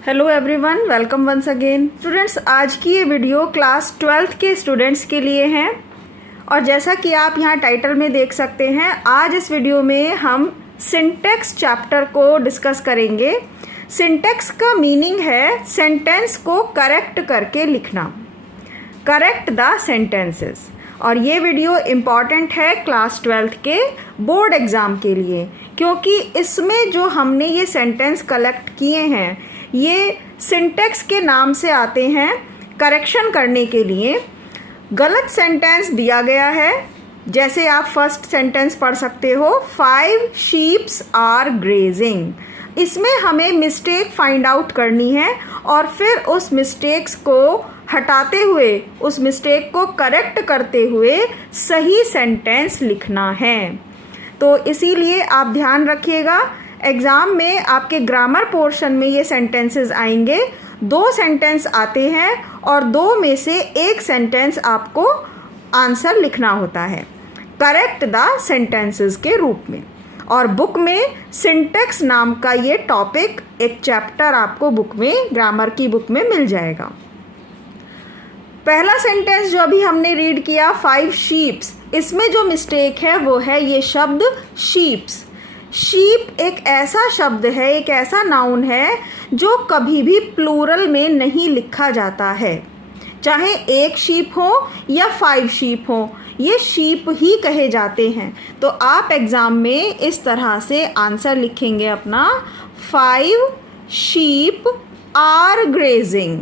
Hello everyone, welcome once again. Students, आज की ये वीडियो क्लास 12th के स्टूडेंट्स के लिए हैं और जैसा कि आप यहाँ टाइटल में देख सकते हैं, आज इस वीडियो में हम सिंटैक्स चैप्टर को डिस्कस करेंगे। सिंटैक्स का मीनिंग है सेंटेंस को करेक्ट करके लिखना, करेक्ट द सेंटेंसेस। और ये वीडियो इम्पॉर्टेंट है क्लास 12th के बोर्ड एग्ज़ाम के लिए, क्योंकि इसमें जो हमने ये सेंटेंस कलेक्ट किए हैं ये सिंटैक्स के नाम से आते हैं। करेक्शन करने के लिए गलत सेंटेंस दिया गया है, जैसे आप फर्स्ट सेंटेंस पढ़ सकते हो, 5 sheeps आर ग्रेजिंग। इसमें हमें मिस्टेक फाइंड आउट करनी है और फिर उस मिस्टेक्स को हटाते हुए, उस मिस्टेक को करेक्ट करते हुए सही सेंटेंस लिखना है। तो इसीलिए आप ध्यान रखिएगा, एग्ज़ाम में आपके ग्रामर पोर्शन में ये सेंटेंसेस आएंगे। 2 सेंटेंस आते हैं और 2 में से 1 सेंटेंस आपको आंसर लिखना होता है करेक्ट द सेंटेंसेस के रूप में। और बुक में सिंटैक्स नाम का ये टॉपिक, एक चैप्टर आपको बुक में, ग्रामर की बुक में मिल जाएगा। पहला सेंटेंस जो अभी हमने रीड किया, 5 sheeps, इसमें जो मिस्टेक है वो है ये शब्द शीप्स। शीप एक ऐसा शब्द है, एक ऐसा नाउन है जो कभी भी प्लूरल में नहीं लिखा जाता है, चाहे 1 शीप हो या 5 शीप हो, ये शीप ही कहे जाते हैं। तो आप एग्ज़ाम में इस तरह से आंसर लिखेंगे अपना, 5 sheep आर ग्रेजिंग।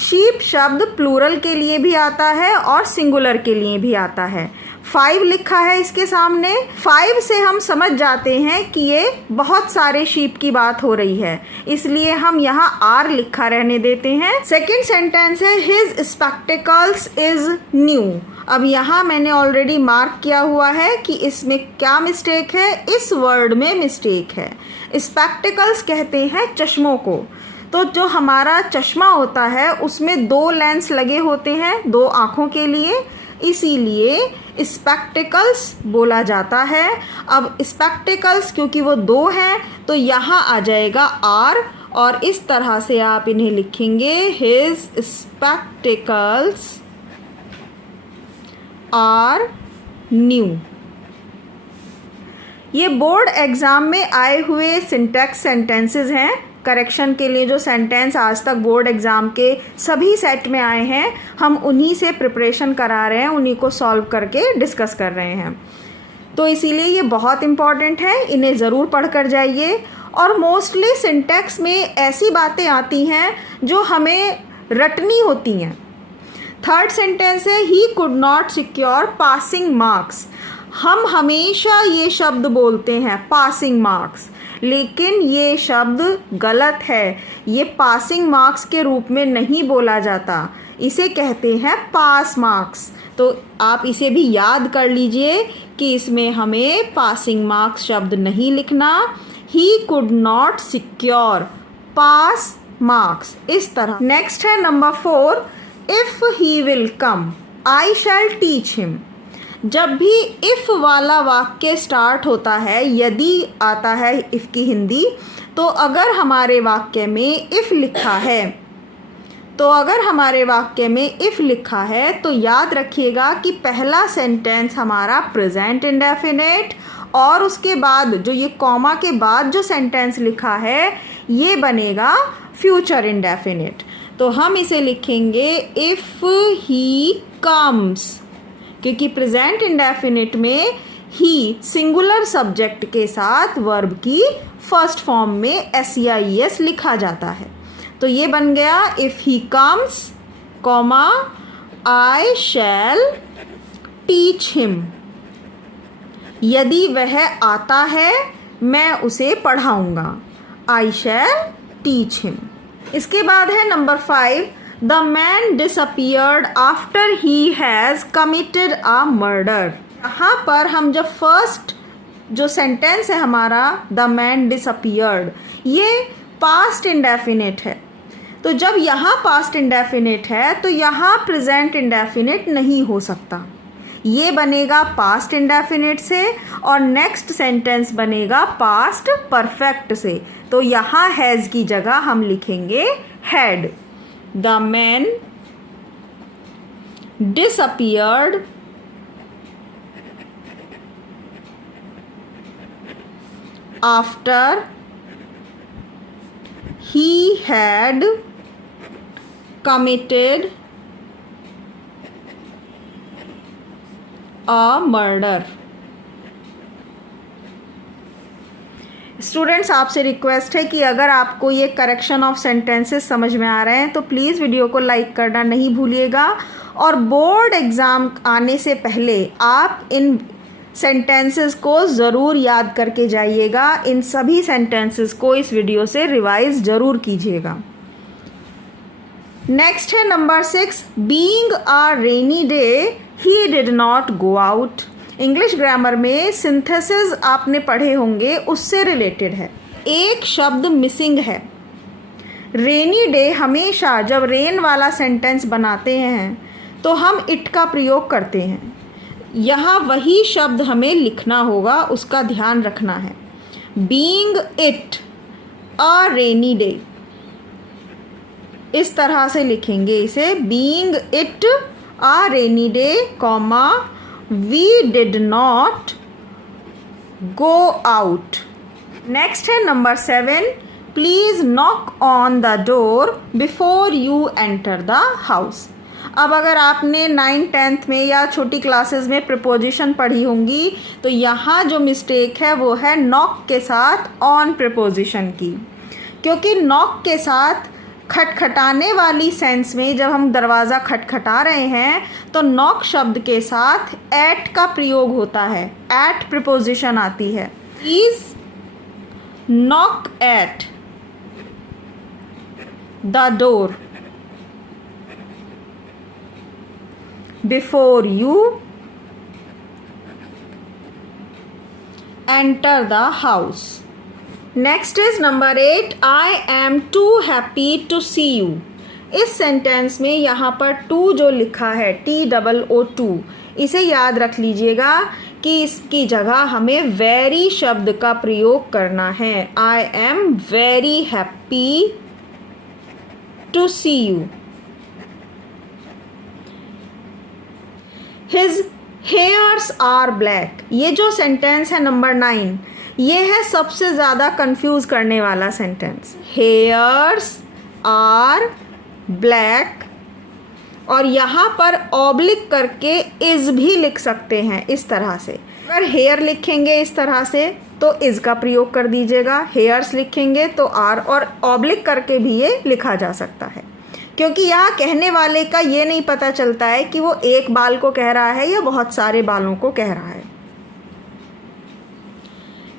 शीप शब्द प्लूरल के लिए भी आता है और सिंगुलर के लिए भी आता है। 5 लिखा है इसके सामने, 5 से हम समझ जाते हैं कि ये बहुत सारे शीप की बात हो रही है, इसलिए हम यहाँ आर लिखा रहने देते हैं। सेकेंड सेंटेंस है हिज स्पेक्टिकल्स इज न्यू। अब यहाँ मैंने ऑलरेडी मार्क किया हुआ है कि इसमें क्या मिस्टेक है, इस वर्ड में मिस्टेक है। स्पेक्टिकल्स कहते हैं चश्मों को। तो जो हमारा चश्मा होता है उसमें 2 लेंस लगे होते हैं 2 आँखों के लिए, इसीलिए स्पेक्टिकल्स बोला जाता है। अब स्पेक्टिकल्स क्योंकि वो 2 हैं तो यहाँ आ जाएगा आर, और इस तरह से आप इन्हें लिखेंगे, हिज स्पेक्टिकल्स आर न्यू। ये बोर्ड एग्ज़ाम में आए हुए सिंटैक्स सेंटेंसेस हैं। करेक्शन के लिए जो सेंटेंस आज तक बोर्ड एग्ज़ाम के सभी सेट में आए हैं, हम उन्हीं से प्रिपरेशन करा रहे हैं, उन्हीं को सॉल्व करके डिस्कस कर रहे हैं। तो इसीलिए ये बहुत इम्पॉर्टेंट है, इन्हें ज़रूर पढ़ कर जाइए। और मोस्टली सिंटैक्स में ऐसी बातें आती हैं जो हमें रटनी होती हैं। थर्ड सेंटेंस है ही could not secure passing marks. हम हमेशा ये शब्द बोलते हैं पासिंग मार्क्स, लेकिन ये शब्द गलत है। ये पासिंग मार्क्स के रूप में नहीं बोला जाता, इसे कहते हैं पास मार्क्स। तो आप इसे भी याद कर लीजिए कि इसमें हमें पासिंग मार्क्स शब्द नहीं लिखना। He could not secure pass marks, इस तरह। नेक्स्ट है number 4, if he will come I shall teach him. जब भी इफ़ वाला वाक्य स्टार्ट होता है, यदि आता है इफ़ की हिंदी, तो अगर हमारे वाक्य में इफ़ लिखा है, तो याद रखिएगा कि पहला सेंटेंस हमारा प्रेजेंट इंडेफिनिट, और उसके बाद जो ये कॉमा के बाद जो सेंटेंस लिखा है ये बनेगा फ्यूचर इंडेफिनिट। तो हम इसे लिखेंगे इफ़ ही कम्स, क्योंकि प्रेजेंट इंडेफिनिट में ही सिंगुलर सब्जेक्ट के साथ वर्ब की फर्स्ट फॉर्म में SEIES लिखा जाता है। तो ये बन गया if he comes, comma I shall teach him. यदि वह आता है मैं उसे पढ़ाऊँगा, आई शैल टीच हिम। इसके बाद है number 5, the man disappeared after he has committed a murder. यहाँ पर हम जब फर्स्ट जो सेंटेंस है हमारा, द मैन डिसअपियर्ड, ये पास्ट इंडेफिनिट है। तो जब यहाँ पास्ट इंडेफिनिट है तो यहाँ प्रेजेंट इंडेफिनिट नहीं हो सकता, ये बनेगा पास्ट इंडेफिनिट से और नेक्स्ट सेंटेंस बनेगा पास्ट परफेक्ट से। तो यहाँ हैज़ की जगह हम लिखेंगे had. The man disappeared after he had committed a murder। Students, आपसे रिक्वेस्ट है कि अगर आपको ये करेक्शन ऑफ सेंटेंसेस समझ में आ रहे हैं तो प्लीज़ वीडियो को लाइक करना नहीं भूलिएगा, और बोर्ड एग्ज़ाम आने से पहले आप इन सेंटेंसेस को ज़रूर याद करके जाइएगा। इन सभी सेंटेंसेस को इस वीडियो से रिवाइज ज़रूर कीजिएगा। नेक्स्ट है number 6, being a rainy day he did not go out. English grammar में सिंथेसिस आपने पढ़े होंगे, उससे रिलेटेड है। एक शब्द मिसिंग है। रेनी डे, हमेशा जब रेन वाला सेंटेंस बनाते हैं तो हम इट का प्रयोग करते हैं। यहाँ वही शब्द हमें लिखना होगा, उसका ध्यान रखना है। Being it a rainy day, इस तरह से लिखेंगे इसे, being it a rainy day, comma we did not go out. Next है number 7, please knock on the door before you enter the house. अब अगर आपने 9th 10th में या छोटी क्लासेस में प्रिपोजिशन पढ़ी होंगी तो यहाँ जो मिस्टेक है वो है नॉक के साथ ऑन प्रिपोजिशन की, क्योंकि नॉक के साथ खटखटाने वाली सेंस में जब हम दरवाज़ा खटखटा रहे हैं तो नॉक शब्द के साथ एट का प्रयोग होता है, एट प्रिपोजिशन आती है। Please knock at the door before you enter the house. Next is number 8, I am too happy to see you. इस सेंटेंस में यहाँ पर टू जो लिखा है TOO, इसे याद रख लीजिएगा कि इसकी जगह हमें वेरी शब्द का प्रयोग करना है। I am very happy to see you. His hairs are black. ये जो सेंटेंस है नंबर 9, ये है सबसे ज़्यादा कंफ्यूज करने वाला सेंटेंस। हेयर्स आर ब्लैक, और यहाँ पर ऑब्लिक करके इज़ भी लिख सकते हैं इस तरह से। अगर हेयर लिखेंगे इस तरह से तो इज़ का प्रयोग कर दीजिएगा, हेयर्स लिखेंगे तो आर, और ऑब्लिक करके भी ये लिखा जा सकता है, क्योंकि यहाँ कहने वाले का ये नहीं पता चलता है कि वो एक बाल को कह रहा है या बहुत सारे बालों को कह रहा है।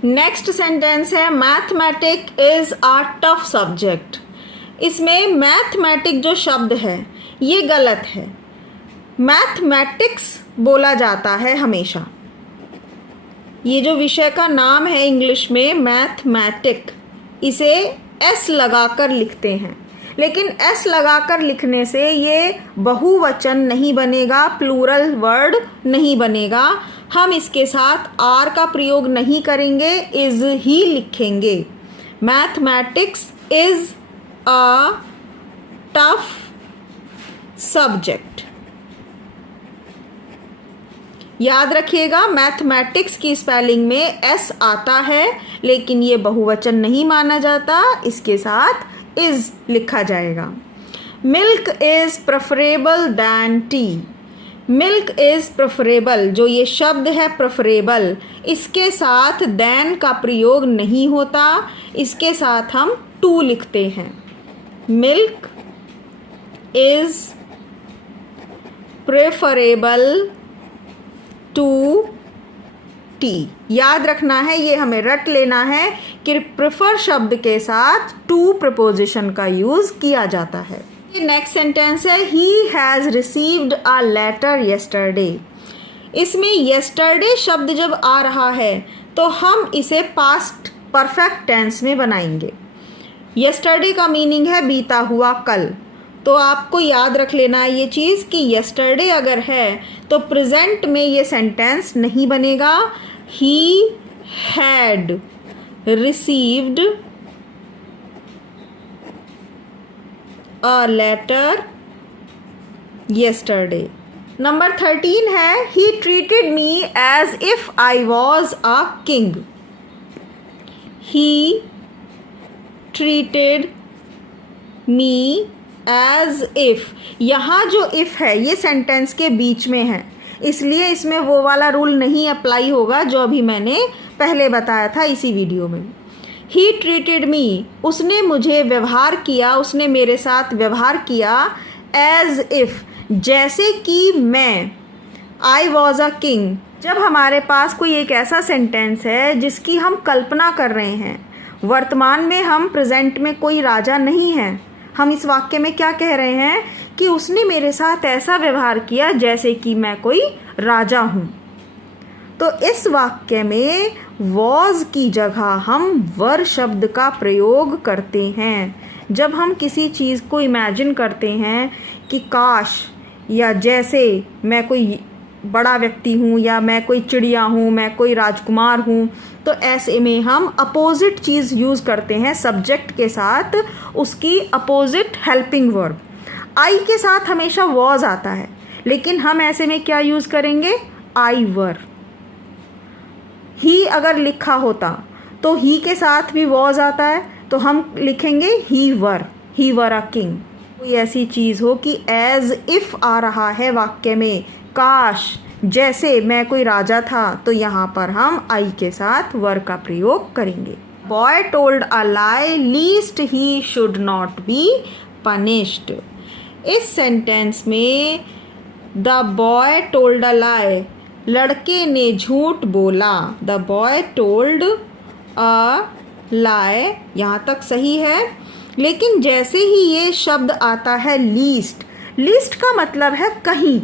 नेक्स्ट सेंटेंस है mathematic is a tough subject. इसमें मैथमेटिक जो शब्द है ये गलत है, मैथमेटिक्स बोला जाता है हमेशा। ये जो विषय का नाम है इंग्लिश में मैथमेटिक, इसे एस लगाकर लिखते हैं, लेकिन एस लगाकर लिखने से ये बहुवचन नहीं बनेगा, प्लूरल वर्ड नहीं बनेगा। हम इसके साथ आर का प्रयोग नहीं करेंगे, इज़ ही लिखेंगे। Mathematics is a tough subject. याद रखिएगा, मैथमेटिक्स की स्पेलिंग में एस आता है, लेकिन ये बहुवचन नहीं माना जाता, इसके साथ इज़ लिखा जाएगा। Milk is preferable than tea. Milk is preferable, जो ये शब्द है प्रेफरेबल, इसके साथ दैन का प्रयोग नहीं होता, इसके साथ हम टू लिखते हैं। Milk is preferable to tea. याद रखना है, ये हमें रट लेना है कि प्रेफर शब्द के साथ टू प्रपोजिशन का यूज़ किया जाता है। नेक्स्ट सेंटेंस है he has received a letter yesterday. इसमें येस्टरडे शब्द जब आ रहा है तो हम इसे पास्ट परफेक्ट टेंस में बनाएंगे। येस्टरडे का मीनिंग है बीता हुआ कल, तो आपको याद रख लेना है ये चीज़ कि येस्टरडे अगर है तो प्रेजेंट में ये सेंटेंस नहीं बनेगा। He had received a letter yesterday. Number 13 है he treated me as if I was a king. He treated me as if. यहाँ जो if है ये सेंटेंस के बीच में है, इसलिए इसमें वो वाला रूल नहीं अप्लाई होगा जो अभी मैंने पहले बताया था इसी वीडियो में. ही ट्रीटेड मी, उसने मुझे व्यवहार किया, उसने मेरे साथ व्यवहार किया एज इफ़, जैसे कि मैं, आई वॉज अ किंग. जब हमारे पास कोई एक ऐसा सेंटेंस है जिसकी हम कल्पना कर रहे हैं, वर्तमान में हम प्रेजेंट में कोई राजा नहीं हैं, हम इस वाक्य में क्या कह रहे हैं कि उसने मेरे साथ ऐसा व्यवहार किया जैसे कि मैं कोई राजा हूँ. तो इस वाक्य में वॉज की जगह हम वर शब्द का प्रयोग करते हैं जब हम किसी चीज़ को इमेजिन करते हैं कि काश, या जैसे मैं कोई बड़ा व्यक्ति हूँ, या मैं कोई चिड़िया हूँ, मैं कोई राजकुमार हूँ. तो ऐसे में हम अपोजिट चीज़ यूज़ करते हैं सब्जेक्ट के साथ, उसकी अपोजिट हेल्पिंग वर्ब. आई के साथ हमेशा वॉज आता है, लेकिन हम ऐसे में क्या यूज़ करेंगे, आई वर. ही अगर लिखा होता तो ही के साथ भी वॉज आता है, तो हम लिखेंगे ही वर अ किंग. कोई ऐसी चीज़ हो कि एज इफ़ आ रहा है वाक्य में, काश, जैसे मैं कोई राजा था, तो यहाँ पर हम आई के साथ वर का प्रयोग करेंगे. Boy told a lie least he should not be punished. इस सेंटेंस में द बॉय टोल्ड अ लाई, लड़के ने झूठ बोला. द बॉय टोल्ड अ लाई, यहाँ तक सही है, लेकिन जैसे ही ये शब्द आता है लीस्ट, लीस्ट का मतलब है कहीं.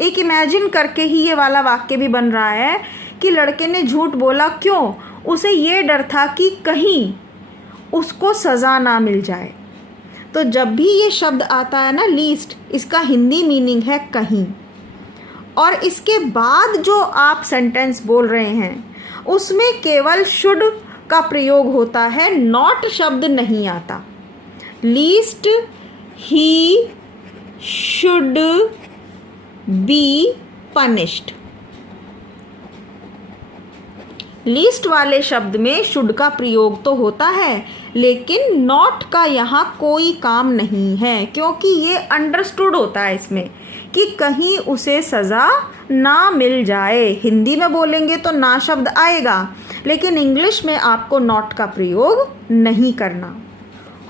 एक इमेजिन करके ही ये वाला वाक्य भी बन रहा है कि लड़के ने झूठ बोला. क्यों? उसे ये डर था कि कहीं उसको सज़ा ना मिल जाए. तो जब भी ये शब्द आता है ना लीस्ट, इसका हिंदी मीनिंग है कहीं. और इसके बाद जो आप सेंटेंस बोल रहे हैं उसमें केवल शुड का प्रयोग होता है, नॉट शब्द नहीं आता. Least he should be punished. Least वाले शब्द में शुड का प्रयोग तो होता है, लेकिन नॉट का यहाँ कोई काम नहीं है, क्योंकि ये अंडरस्टूड होता है इसमें कि कहीं उसे सज़ा ना मिल जाए. हिंदी में बोलेंगे तो ना शब्द आएगा, लेकिन इंग्लिश में आपको नॉट का प्रयोग नहीं करना.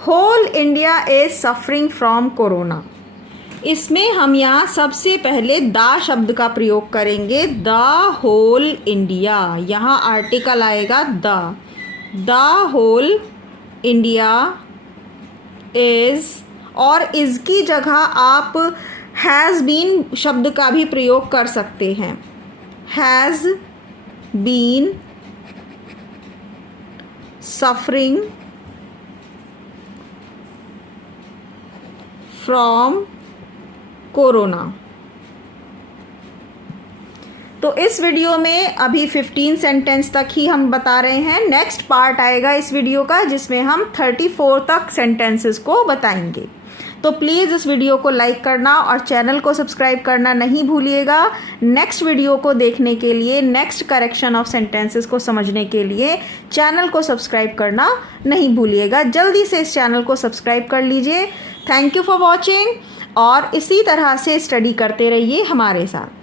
Whole India is suffering from corona. इसमें हम यहाँ सबसे पहले द शब्द का प्रयोग करेंगे. द होल इंडिया, यहाँ आर्टिकल आएगा द होल इंडिया इज़, और इज़ की जगह आप हैज़ बीन शब्द का भी प्रयोग कर सकते हैं. Has been suffering from corona. तो इस वीडियो में अभी 15 सेंटेंस तक ही हम बता रहे हैं. नेक्स्ट पार्ट आएगा इस वीडियो का जिसमें हम 34 तक सेंटेंसेस को बताएंगे. तो प्लीज़ इस वीडियो को लाइक करना और चैनल को सब्सक्राइब करना नहीं भूलिएगा. नेक्स्ट वीडियो को देखने के लिए, नेक्स्ट करेक्शन ऑफ सेंटेंसेस को समझने के लिए चैनल को सब्सक्राइब करना नहीं भूलिएगा. जल्दी से इस चैनल को सब्सक्राइब कर लीजिए. थैंक यू फॉर वॉचिंग, और इसी तरह से स्टडी करते रहिए हमारे साथ.